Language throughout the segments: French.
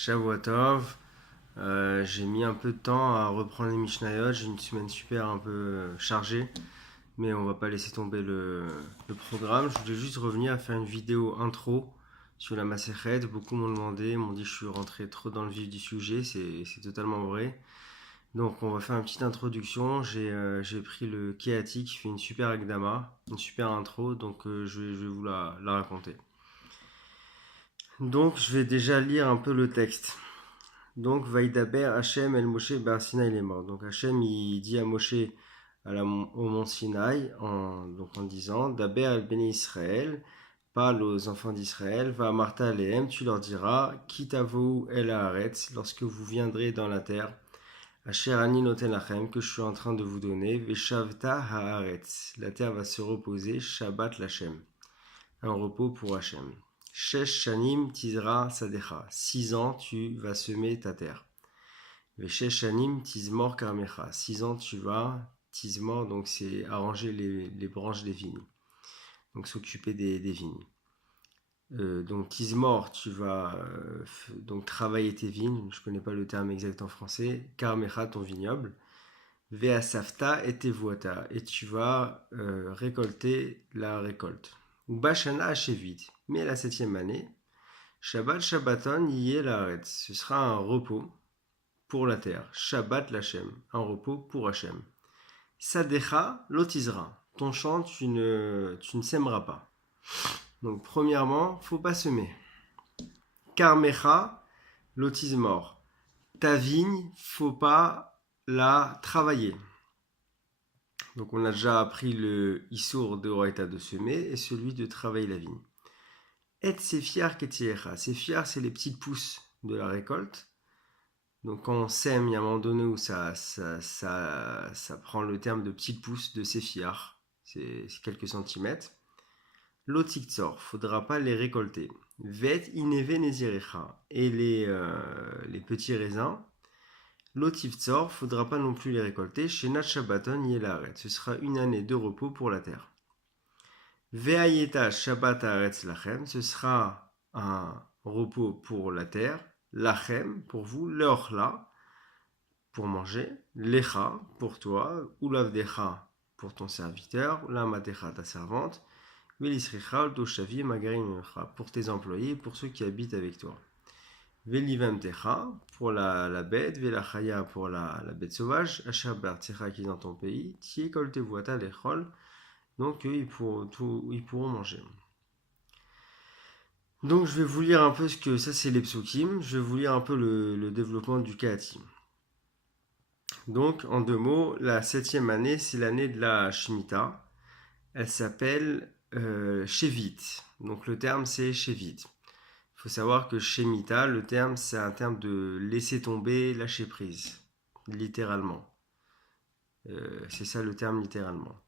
Shavua Tov. J'ai mis un peu de temps à reprendre les Mishnayot. J'ai une semaine super un peu chargée, mais on va pas laisser tomber le programme. Je voulais juste revenir à faire une vidéo intro sur la Masechet. Beaucoup m'ont demandé, m'ont dit que je suis rentré trop dans le vif du sujet. C'est totalement vrai. Donc on va faire une petite introduction. J'ai pris le Keati qui fait une super Agdama, une super intro. Donc je vais vous la raconter. Donc je vais déjà lire un peu le texte. Donc, Vaïdaber Hachem El Moshe Bar Sinaï il est mort. Donc, Hachem il dit à Moshe au mont Sinaï en disant Daber al Béni Israël, parle aux enfants d'Israël, va Martha Alehem, tu leur diras Kitavou El Haaretz, lorsque vous viendrez dans la terre, Asher Ani Noten Lachem, que je suis en train de vous donner, Veshavta Haaretz, la terre va se reposer, Shabbat Lachem, un repos pour Hachem. Shesh Shanim Tizra Sadecha, 6 ans tu vas semer ta terre. Veshesh Shanim Tizmor Karmecha, 6 ans tu vas, Tizmor, donc c'est arranger les branches des vignes, donc s'occuper des vignes. Donc Tizmor, tu vas donc travailler tes vignes, je ne connais pas le terme exact en français, Karmecha, ton vignoble. Veasafta et Tevuata, et tu vas récolter la récolte. Ou Bashana Hashevit, mais la 7e année, Shabbat Shabbaton Yeh Laaretz, ce sera un repos pour la terre. Shabbat Lachem, un repos pour Hachem. Sadecha Lotizra, ton champ tu ne sèmeras pas. Donc premièrement, faut pas semer. Karmecha Lotizmor, ta vigne, faut pas la travailler. Donc on a déjà appris le Issour de Horaïta de semer et celui de travailler la vigne. Et Sefiar Ketiecha. Sefiar, c'est les petites pousses de la récolte. Donc quand on sème, il y a un moment donné où ça prend le terme de petites pousses de Sefiar. C'est quelques centimètres. L'otiktsor, faudra pas les récolter. Vet ineve nezirecha. Et les petits raisins, l'otivtsor, faudra pas non plus les récolter. Shenat Shabbaton yelaret. Ce sera une année de repos pour la terre. Ve'ayeta Shabbat haaretz lachem. Ce sera un repos pour la terre. Lachem, pour vous. L'orla, pour manger. Lecha, pour toi. Ulavdecha, pour ton serviteur. Lamatecha, ta servante. Velisricha, Toshavi, Magarim, pour tes employés, pour ceux qui habitent avec toi. Velivamtecha, pour la bête, Velachaya, pour la bête sauvage, Asher Bertsecha, qui est dans ton pays, Tiekol Tevuata, Lechol, donc ils pourront manger. Donc je vais vous lire un peu ce que, ça c'est les psukim, je vais vous lire un peu le développement du Keati. Donc en 2 mots, la 7e année, c'est l'année de la Shemitah, elle s'appelle Shevit, donc le terme c'est Shevit. Il faut savoir que Shemitah, le terme, c'est un terme de laisser tomber, lâcher prise, littéralement. C'est ça le terme littéralement.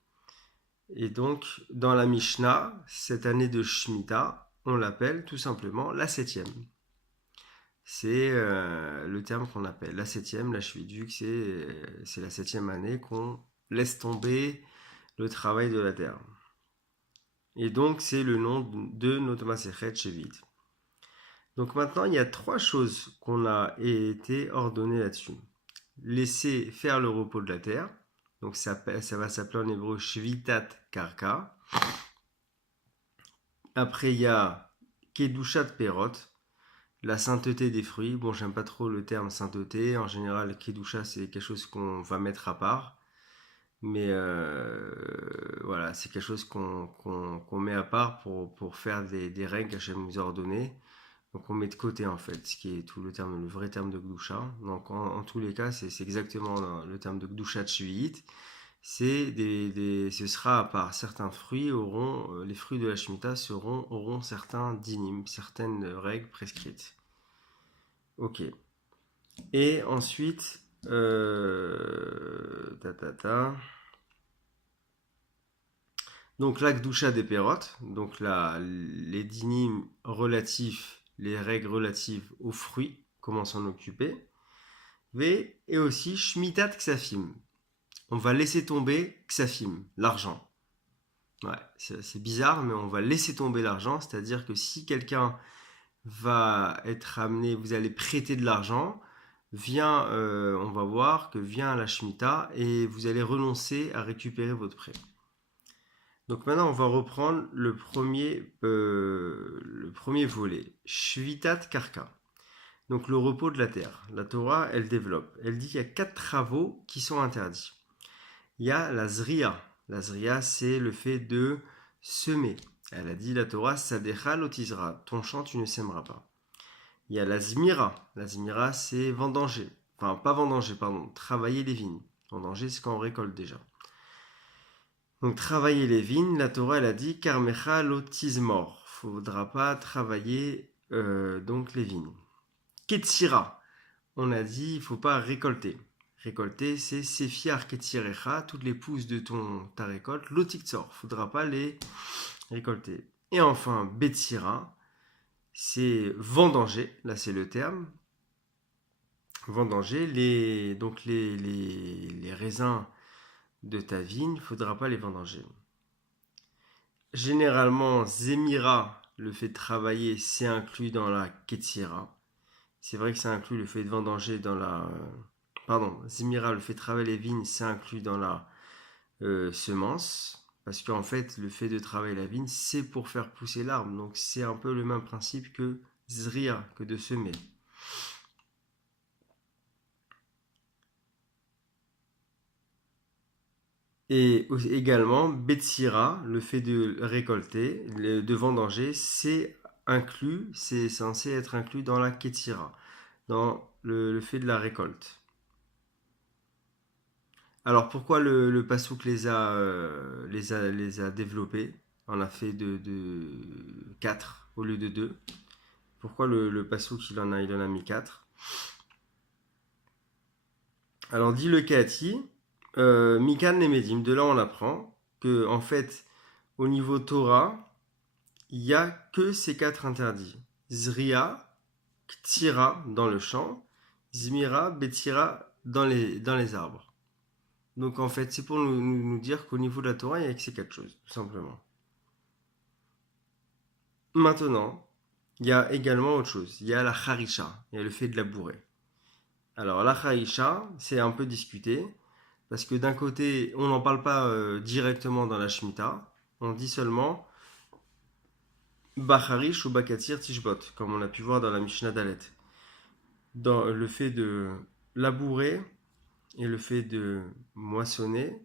Et donc, dans la Mishnah, cette année de Shemitah, on l'appelle tout simplement la 7e. C'est le terme qu'on appelle la 7e, la Shevit, vu que c'est la 7e année qu'on laisse tomber le travail de la terre. Et donc, c'est le nom de notre Masechet Shevit. Donc maintenant, il y a 3 choses qu'on a été ordonnées là-dessus. Laisser faire le repos de la terre. Donc ça va s'appeler en hébreu Shvitat Karka. Après, il y a Kedushat Perot, la sainteté des fruits. Bon, j'aime pas trop le terme sainteté. En général, Kedusha, c'est quelque chose qu'on va mettre à part. Mais voilà, c'est quelque chose qu'on met à part pour faire des règles qu'Hachem nous a ordonnées. Donc on met de côté en fait, ce qui est tout le vrai terme de Gdusha. Donc en tous les cas, c'est exactement le terme de Gdusha Shvi'it. Ce sera à part certains fruits les fruits de la Shemitah auront certains dinim, certaines règles prescrites. Ok. Et ensuite, donc la Gdusha des Pérotes, donc les dinim relatifs, les règles relatives aux fruits, comment s'en occuper. Et aussi Shmitat Ksafim. On va laisser tomber Ksafim, l'argent. Ouais, c'est bizarre, mais on va laisser tomber l'argent, c'est-à-dire que si quelqu'un va être amené, vous allez prêter de l'argent, on va voir que vient la Shemitah et vous allez renoncer à récupérer votre prêt. Donc maintenant, on va reprendre le premier volet, Shvitat Karka. Donc le repos de la terre. La Torah, elle développe. Elle dit qu'il y a 4 travaux qui sont interdits. Il y a la Zriya. La Zriya, c'est le fait de semer. Elle a dit, la Torah, Sadecha lotizra. Ton champ, tu ne sèmeras pas. Il y a la Zmira. La Zmira, c'est vendanger. Enfin, pas vendanger, pardon. Travailler les vignes. Vendanger, c'est quand on récolte déjà. Donc, travailler les vignes, la Torah, elle a dit, Karmecha lotizmor. Faudra pas travailler donc les vignes. Ketsira. On a dit, il faut pas récolter. Récolter, c'est Sefiar Ketsirecha, toutes les pousses de ta récolte, Lotiktsor, faudra pas les récolter. Et enfin, Betsira, c'est vendanger, là c'est le terme. Vendanger, les raisins de ta vigne, faudra pas les vendanger. Généralement, Zemira, le fait de travailler, c'est inclus dans la Ketsira. C'est vrai que ça inclut le fait de vendanger dans la... Pardon, Zemira, le fait de travailler les vignes, c'est inclus dans la semence. Parce qu'en fait, le fait de travailler la vigne, c'est pour faire pousser l'arbre. Donc c'est un peu le même principe que Zria, que de semer. Et également, Betsira, le fait de récolter, de vendanger, c'est inclus, c'est censé être inclus dans la Ketira, dans le fait de la récolte. Alors pourquoi le Passouk les a développés? On a fait de 4 au lieu de 2. Pourquoi le Passouk il en a mis 4? Alors dit le Kati, Mikan Nemedim, de là on apprend que en fait au niveau Torah, il n'y a que ces 4 interdits. Zria, Ktira dans le champ, Zmira, Betira dans les arbres. Donc en fait, c'est pour nous dire qu'au niveau de la Torah, il n'y a que ces 4 choses, tout simplement. Maintenant, il y a également autre chose. Il y a la harisha, il y a le fait de labourer. Alors la harisha, c'est un peu discuté, parce que d'un côté, on n'en parle pas directement dans la Shemitah, on dit seulement Bacharish ou Bakatir Tishbot, comme on a pu voir dans la Mishnah Dalet. Dans le fait de labourer et le fait de moissonner,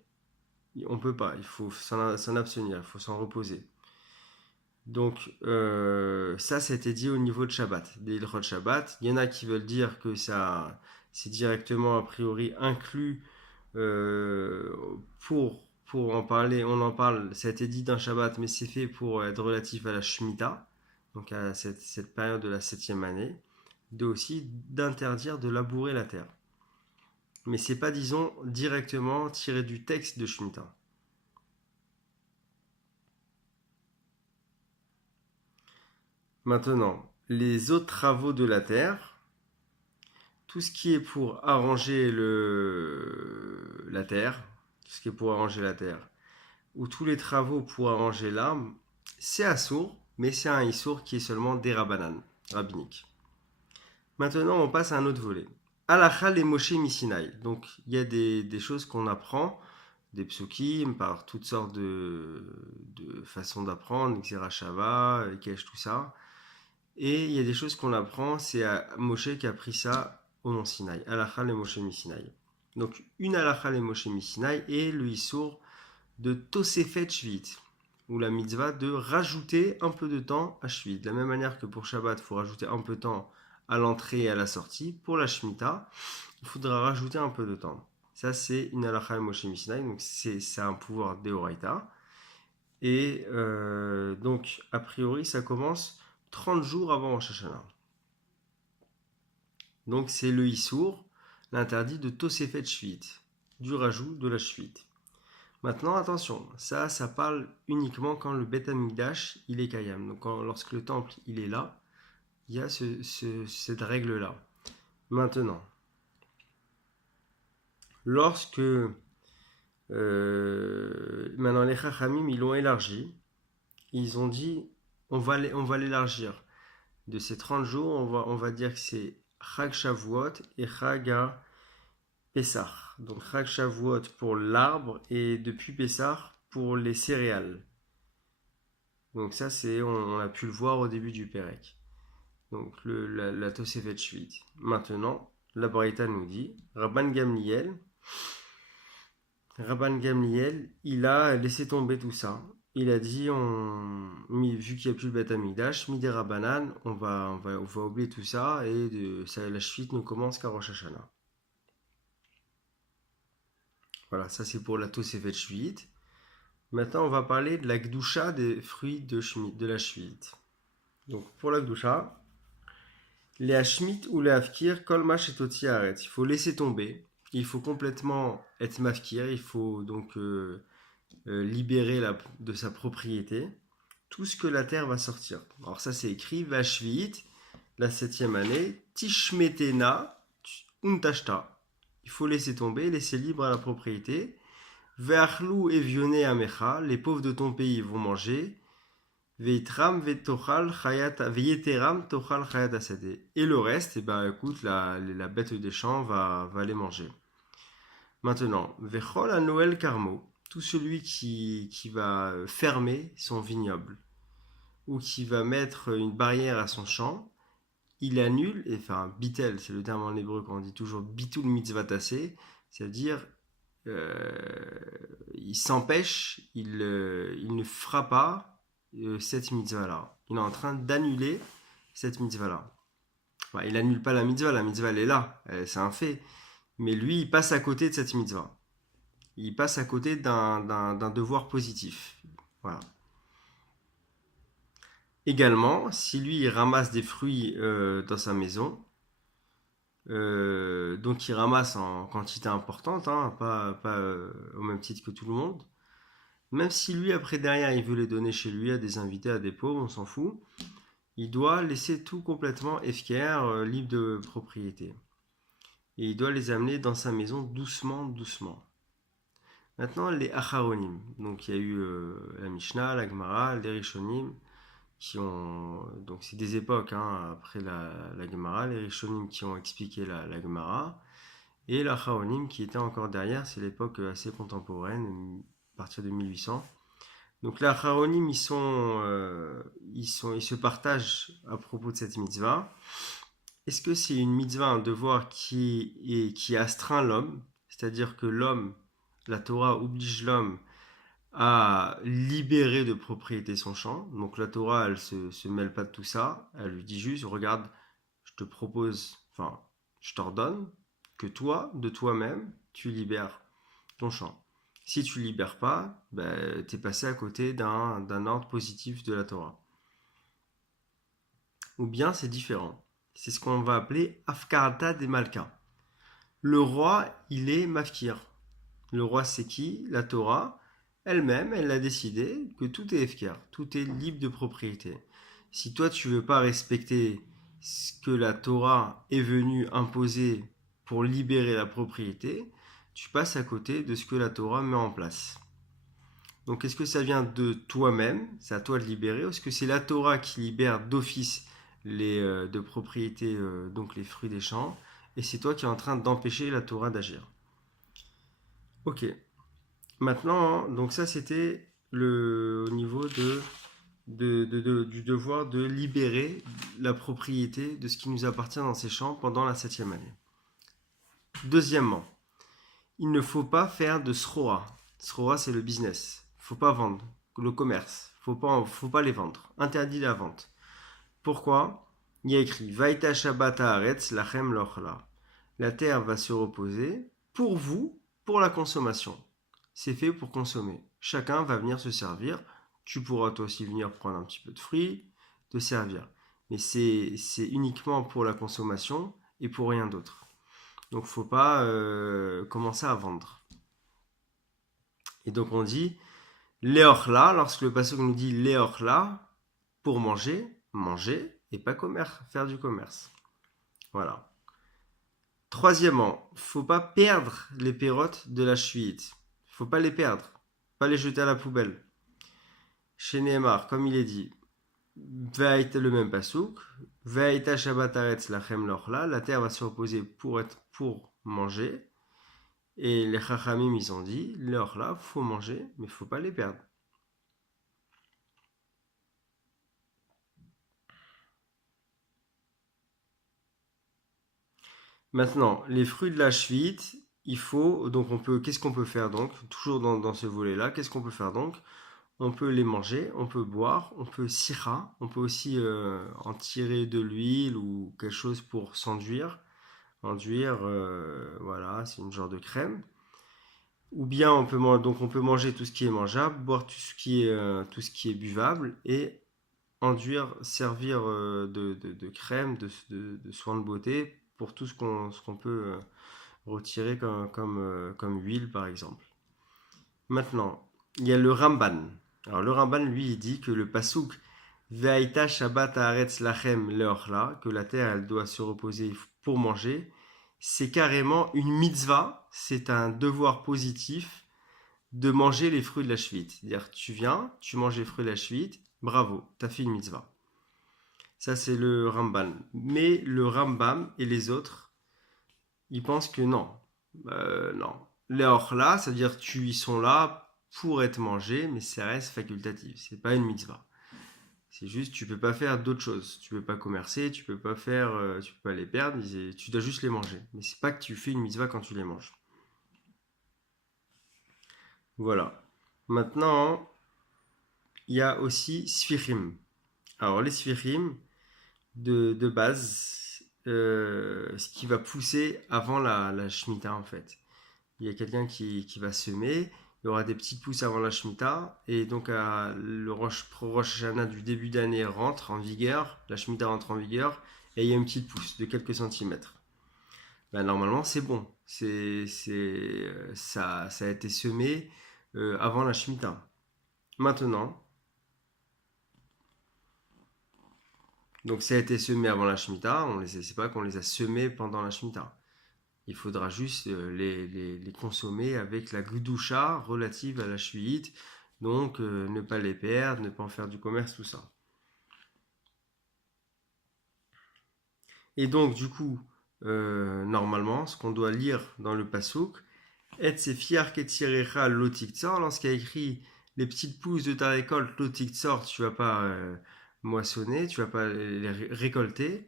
on peut pas, il faut s'en abstenir, il faut s'en reposer. Donc ça été dit au niveau de Shabbat, des Ilchot Shabbat. Il y en a qui veulent dire que ça c'est directement a priori inclus euh, pour en parler, on en parle, ça a été dit d'un Shabbat, mais c'est fait pour être relatif à la Shemitah, donc à cette période de la 7e année, aussi d'interdire de labourer la terre. Mais c'est pas, disons, directement tiré du texte de Shemitah. Maintenant, les autres travaux de la terre, tout ce qui est pour arranger la terre, tout ce qui est pour arranger la terre, ou tous les travaux pour arranger l'arbre, c'est assour, mais c'est un issour qui est seulement des rabbinique. Maintenant, on passe à un autre volet. Alachal et Moshe Misinaï. Donc, il y a des choses qu'on apprend, des psukim, par toutes sortes de façons d'apprendre, Xerashava, Kesh, tout ça. Et il y a des choses qu'on apprend, c'est à Moshe qui a pris ça au Mont Sinaï. Alachal et Moshe Misinaï. Donc, une Alachal et Moshe Misinaï et le issour de Tosefet Shvit, ou la mitzvah de rajouter un peu de temps à Shvit. De la même manière que pour Shabbat, il faut rajouter un peu de temps à l'entrée et à la sortie, pour la Shemitah, il faudra rajouter un peu de temps. Ça, c'est une halakha Moshe Mishnah, donc c'est un pouvoir d'Eoraita. Et donc, a priori, ça commence 30 jours avant Rosh Hashanah. Donc, c'est le Issour, l'interdit de Tosefet Shvit, du rajout de la Shvit. Maintenant, attention, ça parle uniquement quand le Bet HaMikdash, il est Kayam. Donc, lorsque le temple, il est là, il y a cette règle-là. Maintenant, lorsque maintenant les Chachamim, ils l'ont élargi, ils ont dit on va l'élargir De ces 30 jours, on va dire que c'est Chag Shavuot et Chag Pessah. Donc Chag Shavuot pour l'arbre et depuis Pessah pour les céréales. Donc ça, on a pu le voir au début du Pérec. Donc la Tosefet Shvit. Maintenant, la Braïta nous dit, Rabban Gamliel, il a laissé tomber tout ça. Il a dit, vu qu'il n'y a plus le Beth Amikdash, Midé Rabbanan, on va oublier tout ça et la Shvit ne commence qu'à Rosh Hashanah. Voilà, ça c'est pour la Tosefet Shvit. Maintenant, on va parler de la Gdusha des fruits de la Shvit. Donc, pour la Gdusha, les Hashmit ou les Afkir, Kol Mash et Toti arrête. Il faut laisser tomber. Il faut complètement être Mafkir. Il faut donc libérer de sa propriété tout ce que la terre va sortir. Alors, ça c'est écrit Vashvit, la 7e année, Tishmetena Untashta. Il faut laisser tomber, laisser libre à la propriété. Ve'achlou et vioné amecha, les pauvres de ton pays vont manger. Veitram vetochal chayat veyeteram tochal chayat asade. Et le reste, écoute, la bête des champs va les manger. Maintenant, vechol à Noël carmo, tout celui qui va fermer son vignoble ou qui va mettre une barrière à son champ, il annule, enfin bitel, c'est le terme en hébreu quand on dit toujours bitul mitzvah tassé, c'est-à-dire il s'empêche, il ne fera pas cette mitzvah-là. Il est en train d'annuler cette mitzvah-là. Enfin, il n'annule pas la mitzvah elle est là, c'est un fait. Mais lui, il passe à côté de cette mitzvah. Il passe à côté d'un devoir positif. Voilà. Également, si lui, il ramasse des fruits dans sa maison, donc il ramasse en quantité importante, hein, pas au même titre que tout le monde. Même si lui, après, derrière, il veut les donner chez lui à des invités, à des pauvres, on s'en fout. Il doit laisser tout complètement efker, libre de propriété. Et il doit les amener dans sa maison doucement, doucement. Maintenant, les acharonim. Donc, il y a eu la Mishnah, la Gemara, les Rishonim, qui ont... Donc, c'est des époques, hein, après la Gemara, les Rishonim qui ont expliqué la Gemara, et l'acharonim qui était encore derrière, c'est l'époque assez contemporaine, à partir de 1800. Donc, les acharonim, ils se partagent à propos de cette mitzvah. Est-ce que c'est une mitzvah, un devoir qui astreint l'homme, c'est-à-dire que la Torah oblige l'homme à libérer de propriété son champ. Donc la Torah, elle se mêle pas de tout ça. Elle lui dit juste, regarde, je t'ordonne que toi, de toi-même, tu libères ton champ. Si tu ne libères pas, tu es passé à côté d'un ordre positif de la Torah. Ou bien c'est différent. C'est ce qu'on va appeler Afkarata des Malka. Le roi, il est mafkir. Le roi, c'est qui? La Torah. Elle-même, elle a décidé que tout est efkar, tout est libre de propriété. Si toi, tu veux pas respecter ce que la Torah est venue imposer pour libérer la propriété, tu passes à côté de ce que la Torah met en place. Donc, est-ce que ça vient de toi-même? C'est à toi de libérer. Ou est-ce que c'est la Torah qui libère d'office de propriété, donc les fruits des champs, et c'est toi qui es en train d'empêcher la Torah d'agir? Ok. Maintenant, donc ça c'était au niveau du devoir de libérer la propriété de ce qui nous appartient dans ces champs pendant la 7e année. Deuxièmement, il ne faut pas faire de sroa. Sroa, c'est le business. Il ne faut pas vendre, le commerce. Il ne faut pas les vendre. Interdit la vente. Pourquoi? Il y a écrit Vaïta Shabbat Haaretz Lachem Lochla. La terre va se reposer pour vous, pour la consommation. C'est fait pour consommer. Chacun va venir se servir. Tu pourras toi aussi venir prendre un petit peu de fruits, te servir. Mais c'est uniquement pour la consommation et pour rien d'autre. Donc il ne faut pas commencer à vendre. Et donc on dit Léorla, lorsque le pasteur nous dit Léorla, pour manger et pas faire du commerce. Voilà. Troisièmement, faut pas perdre les pérotes de la chouïte. Faut pas les perdre, pas les jeter à la poubelle. Chez Nehemar, comme il est dit, va être le même pasouk, Ve'aita Shabbat Aretz Lachem Lorla, la terre va se reposer pour manger. Et les Chachamim, ils ont dit, l'orla, faut manger, mais faut pas les perdre. Maintenant, les fruits de la chevite, il faut, donc qu'est-ce qu'on peut faire donc? Toujours dans ce volet-là, qu'est-ce qu'on peut faire donc? On peut les manger, on peut boire, on peut sira, on peut aussi en tirer de l'huile ou quelque chose pour s'enduire. Enduire, voilà, c'est une genre de crème. Ou bien on peut manger tout ce qui est mangeable, boire tout ce qui est buvable et enduire, servir de crème, de soins de beauté pour tout ce qu'on peut retirer comme huile par exemple. Maintenant, il y a le Ramban. Alors le Ramban, lui, il dit que le pasouk Ve'aita Shabbat Haaretz Lachem Leorla, que la terre, elle doit se reposer pour manger, c'est carrément une mitzvah, c'est un devoir positif de manger les fruits de la chevite. C'est-à-dire, tu viens, tu manges les fruits de la chevite, bravo, t'as fait une mitzvah. Ça, c'est le Ramban. Mais le Rambam et les autres, ils pensent que non. Non. Les là, c'est-à-dire ils sont là pour être mangés, mais ça reste facultatif. C'est pas une mitzvah. C'est juste, tu peux pas faire d'autres choses. Tu peux pas commercer, tu peux pas les perdre. Tu dois juste les manger. Mais c'est pas que tu fais une mitzvah quand tu les manges. Voilà. Maintenant, il y a aussi sfirim. Alors les sfirim, de base, ce qui va pousser avant la Shemitah en fait. Il y a quelqu'un qui va semer, il y aura des petites pousses avant la Shemitah, et donc le Rosh Hashanah du début d'année rentre en vigueur, la Shemitah rentre en vigueur, et il y a une petite pousse de quelques centimètres. Ben, normalement c'est bon, ça a été semé avant la Shemitah. Maintenant, donc ça a été semé avant la Shemitah, c'est pas qu'on les a semés pendant la Shemitah. Il faudra juste les consommer avec la gdoucha relative à la shuite, donc ne pas les perdre, ne pas en faire du commerce, tout ça. Et donc du coup, normalement, ce qu'on doit lire dans le pasouk, et sefiar ketzirecha lotiktsor, lorsqu'il y a écrit les petites pousses de ta récolte lotiktsor, tu vas pas moissonner, tu vas pas les récolter,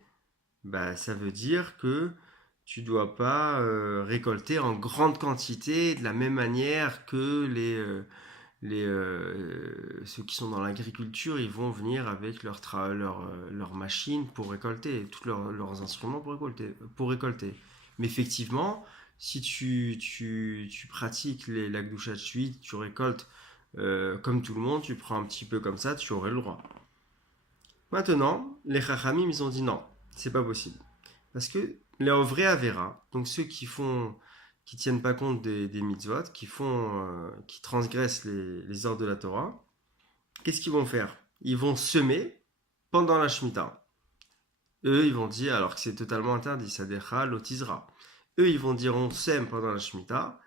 bah, ça veut dire que tu dois pas récolter en grande quantité de la même manière que ceux qui sont dans l'agriculture, ils vont venir avec leurs machines pour récolter, tous leurs instruments pour récolter. Mais effectivement, si tu pratiques la gdoucha de suite, tu récoltes comme tout le monde, tu prends un petit peu comme ça, tu aurais le droit. Maintenant, les chachamim, ils ont dit non, c'est pas possible. Parce que les vrais Avera, donc ceux qui tiennent pas compte des mitzvot, qui transgressent les ordres de la Torah, qu'est-ce qu'ils vont faire? Ils vont semer pendant la Shemitah. Eux, ils vont dire, alors que c'est totalement interdit, ça décha l'otisera. Eux, ils vont dire, on sème pendant la Shemitah,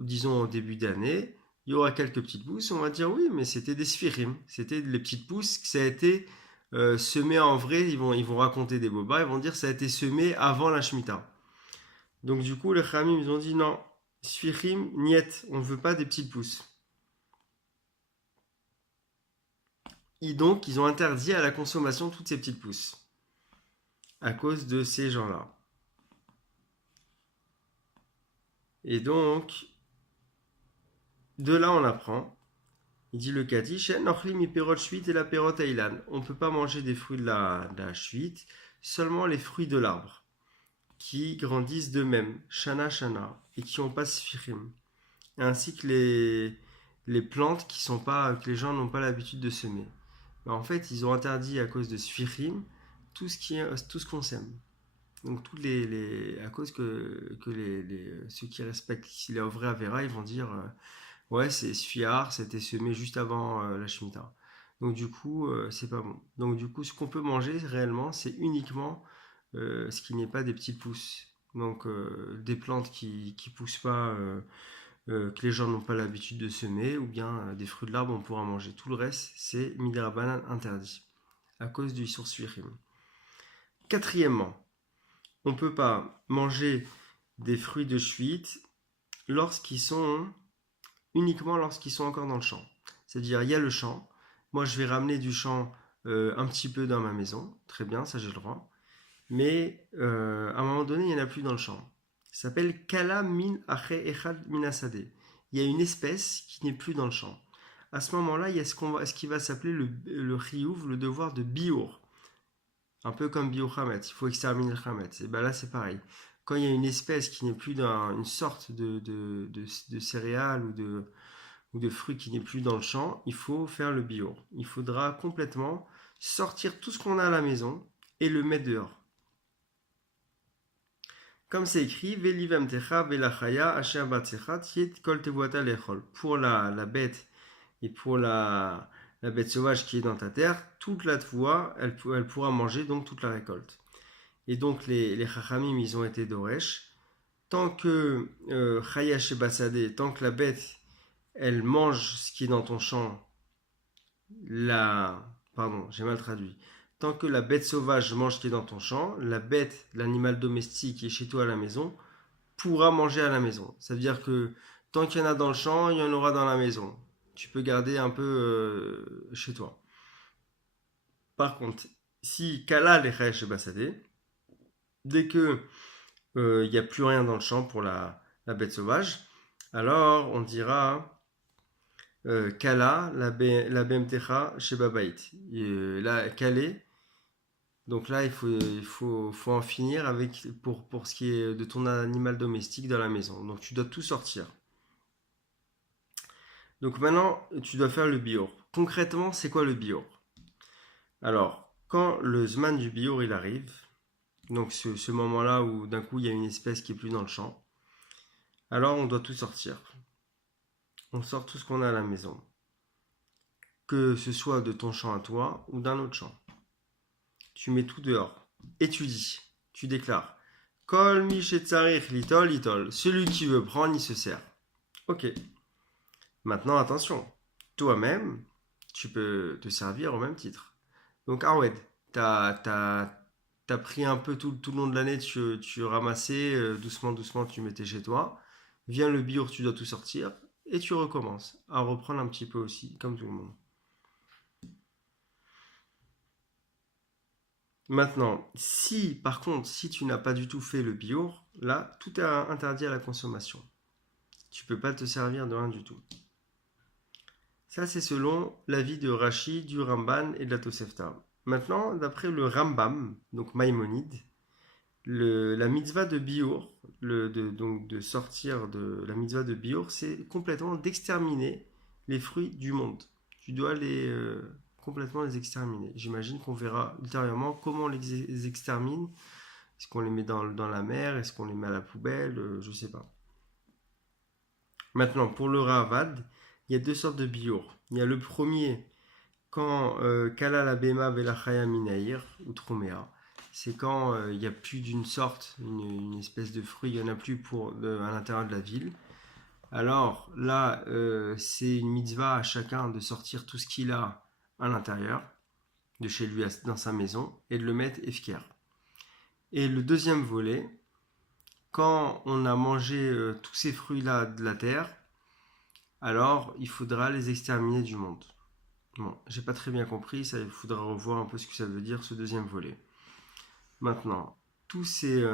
disons au début d'année, il y aura quelques petites pousses, on va dire oui, mais c'était des sphirim, c'était les petites pousses, que ça a été semé en vrai, ils vont raconter des bobas, ils vont dire ça a été semé avant la Shemitah. Donc du coup, les Khamim, ils ont dit non, sphirim, niet, on ne veut pas des petites pousses. Et donc, ils ont interdit à la consommation toutes ces petites pousses, à cause de ces gens-là. Et donc, de là, on apprend. Il dit le Kaddish, et la perot ailan. On ne peut pas manger des fruits de la chuite, seulement les fruits de l'arbre, qui grandissent d'eux-mêmes, shana shana, et qui n'ont pas sphirim. Ainsi que les plantes que les gens n'ont pas l'habitude de semer. Mais en fait, ils ont interdit à cause de sphirim tout ce qu'on sème. Donc à cause que ceux qui respectent les vrais Avera, ils vont dire ouais, c'est Sfiar, c'était semé juste avant la Shemitah. Donc du coup, c'est pas bon. Donc du coup, ce qu'on peut manger réellement, c'est uniquement ce qui n'est pas des petites pousses. Donc des plantes qui poussent pas, que les gens n'ont pas l'habitude de semer, ou bien des fruits de l'arbre, on pourra manger. Tout le reste, c'est Midera banane interdit, à cause du Issur Sfirim. Quatrièmement, on ne peut pas manger des fruits de Shvit uniquement lorsqu'ils sont encore dans le champ. C'est-à-dire, il y a le champ. Moi, je vais ramener du champ un petit peu dans ma maison. Très bien, ça j'ai le droit. Mais à un moment donné, il n'y en a plus dans le champ. Ça s'appelle Kala min ache echad minasade. Il y a une espèce qui n'est plus dans le champ. À ce moment-là, il y a ce qui va s'appeler le chiyuv, le devoir de biour. Un peu comme biour hametz. Il faut exterminer le hametz. Et bien là, c'est pareil. Quand il y a une espèce qui n'est plus dans une sorte de céréales ou de fruits qui n'est plus dans le champ, il faut faire le biour. Il faudra complètement sortir tout ce qu'on a à la maison et le mettre dehors. Comme c'est écrit, Velivem techa velachaya asher batsecha tiet kol tevuata lechol. Pour la bête et pour la bête sauvage qui est dans ta terre, toute la tevoua, elle pourra manger donc toute la récolte. Et donc les chachamim, ils ont été doresh. Tant que chaya shebasade, tant que la bête, elle mange ce qui est dans ton champ, pardon, j'ai mal traduit. Tant que la bête sauvage mange ce qui est dans ton champ, la bête, l'animal domestique qui est chez toi à la maison, pourra manger à la maison. Ça veut dire que tant qu'il y en a dans le champ, il y en aura dans la maison. Tu peux garder un peu chez toi. Par contre, si Kala les chez Bassadé, dès que il n'y a plus rien dans le champ pour la bête sauvage, alors on dira Kala la BMTH chez Babait. Là, Calé. Donc là, il faut en finir avec pour ce qui est de ton animal domestique dans la maison. Donc tu dois tout sortir. Donc maintenant, tu dois faire le biour. Concrètement, c'est quoi le biour? Alors, quand le zman du biour il arrive, donc ce moment-là où d'un coup il y a une espèce qui est plus dans le champ, alors on doit tout sortir. On sort tout ce qu'on a à la maison. Que ce soit de ton champ à toi ou d'un autre champ. Tu mets tout dehors. Et tu déclares. Kol mi shetzarich litol litol. Celui qui veut prendre, il se sert. Ok. Maintenant, attention. Toi-même, tu peux te servir au même titre. Donc, Arwed, t'as pris un peu tout le long de l'année, tu ramassais doucement, doucement, tu mettais chez toi. Vient le biour, tu dois tout sortir. Et tu recommences à reprendre un petit peu aussi, comme tout le monde. Maintenant, par contre, si tu n'as pas du tout fait le biour, là, tout est interdit à la consommation. Tu ne peux pas te servir de rien du tout. Ça, c'est selon l'avis de Rashi, du Ramban et de la Tosefta. Maintenant, d'après le Rambam, donc Maïmonide, la mitzvah de biour, donc de sortir de la mitzvah de biour, c'est complètement d'exterminer les fruits du monde. Tu dois complètement les exterminer. J'imagine qu'on verra ultérieurement comment on les extermine. Est-ce qu'on les met dans la mer? Est-ce qu'on les met à la poubelle? Je ne sais pas. Maintenant, pour le Ravad, il y a deux sortes de biour. Il y a le premier, quand Kala la Bema Velachaya Minair, ou Tromea. C'est quand il n'y a plus d'une sorte, une espèce de fruit, il n'y en a plus à l'intérieur de la ville. Alors là, c'est une mitzvah à chacun de sortir tout ce qu'il a à l'intérieur, de chez lui dans sa maison, et de le mettre efker. Et le deuxième volet, quand on a mangé tous ces fruits-là de la terre, alors il faudra les exterminer du monde. Bon, j'ai pas très bien compris, il faudra revoir un peu ce que ça veut dire ce deuxième volet. Maintenant, tous ces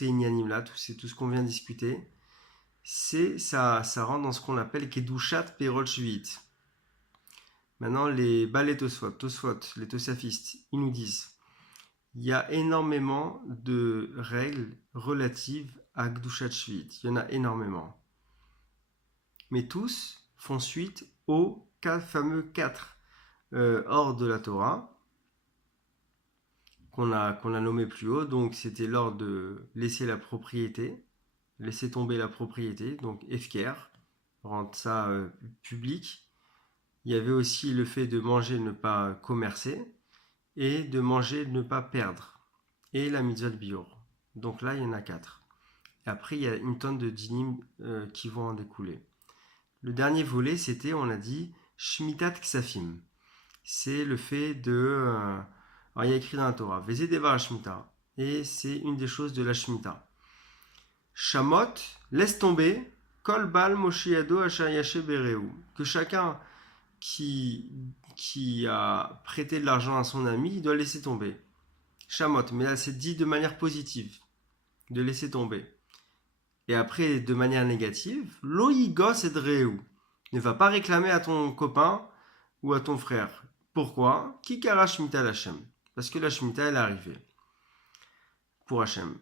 ignanimes-là, tout ce qu'on vient de discuter, ça rentre dans ce qu'on appelle Kedushat Perol Shvit. Maintenant, les balais Tosfot, les Tosafistes, ils nous disent il y a énormément de règles relatives à Kedushat Shvit. Il y en a énormément. Mais tous font suite aux fameux 4 ordres de la Torah qu'on a nommé plus haut. Donc, c'était l'ordre de laisser la propriété, laisser tomber la propriété, donc Efker, rendre ça public. Il y avait aussi le fait de manger, ne pas commercer, et de manger, ne pas perdre, et la mitzvah de Bior. Donc là, il y en a 4. Et après, il y a une tonne de dinim qui vont en découler. Le dernier volet, c'était, on a dit, Shmitat Ksafim. C'est le fait de... Alors il y a écrit dans la Torah, Vezé Devar Shemitah, et c'est une des choses de la Shemitah. Shamot, laisse tomber, Kol Bal Moshe Yado Asher Yashe Bereu, que chacun qui a prêté de l'argent à son ami, il doit laisser tomber. Shamot, mais là c'est dit de manière positive, de laisser tomber. Et après, de manière négative, Loïgos et Dreu, ne va pas réclamer à ton copain ou à ton frère. Pourquoi? Kikara Shemitah Hashem. Parce que la Shemitah, elle est arrivée pour Hashem.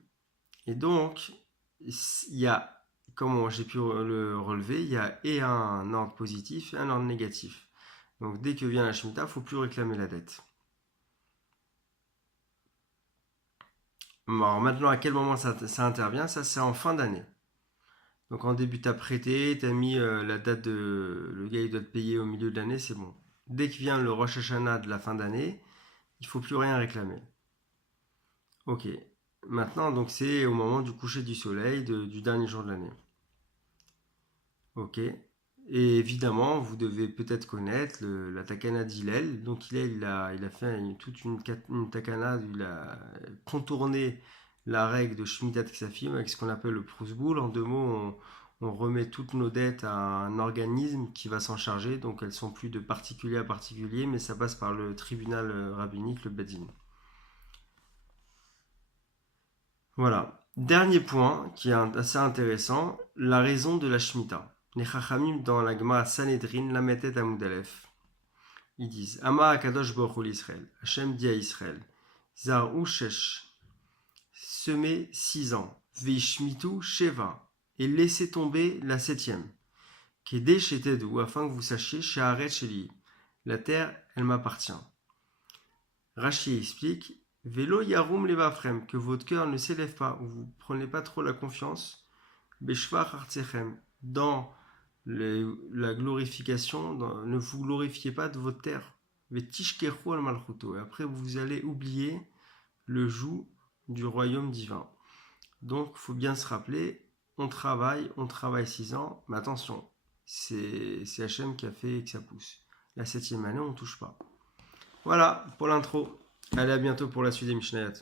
Et donc, il y a, comme j'ai pu le relever, il y a et un ordre positif et un ordre négatif. Donc, dès que vient la Shemitah, il ne faut plus réclamer la dette. Alors maintenant, à quel moment ça intervient? Ça, c'est en fin d'année. Donc en début, tu as prêté, tu as mis la date de... Le gars, il doit te payer au milieu de l'année, c'est bon. Dès que vient le Rosh Hashanah de la fin d'année, il faut plus rien réclamer. Ok. Maintenant, donc c'est au moment du coucher du soleil du dernier jour de l'année. Ok. Et évidemment, vous devez peut-être connaître la takana d'Hillel. Donc Hillel, il a fait toute une takana, il a contourné la règle de Shemitah Ksafim avec ce qu'on appelle le Prusboul. En deux mots, on remet toutes nos dettes à un organisme qui va s'en charger. Donc elles sont plus de particulier à particulier, mais ça passe par le tribunal rabbinique, le Bedin. Voilà. Dernier point qui est assez intéressant, la raison de la Shemitah. Les Chachamim dans la Gemara Sanhedrin, la Metet Amud Aleph, ils disent Ama Akadosh Baruch Hu l'Israël. Hachem dit à Israël Zar Shesh, semez 6 ans, Veishmitu Sheva, et laissez tomber la 7e. Kede Shetedu, afin que vous sachiez Sheharet Sheli, la terre, elle m'appartient. Rashi explique Velo Yarum Levafrem, que votre cœur ne s'élève pas, ou vous ne prenez pas trop la confiance, Beshvar Artsechem, dans la glorification, ne vous glorifiez pas de votre terre. Vetishkeru al malchuto. Et après, vous allez oublier le joug du royaume divin. Donc, il faut bien se rappeler, on travaille 6 ans, mais attention, c'est Hachem qui a fait que ça pousse. La 7e année, on ne touche pas. Voilà pour l'intro. Allez, à bientôt pour la suite des Mishnayot.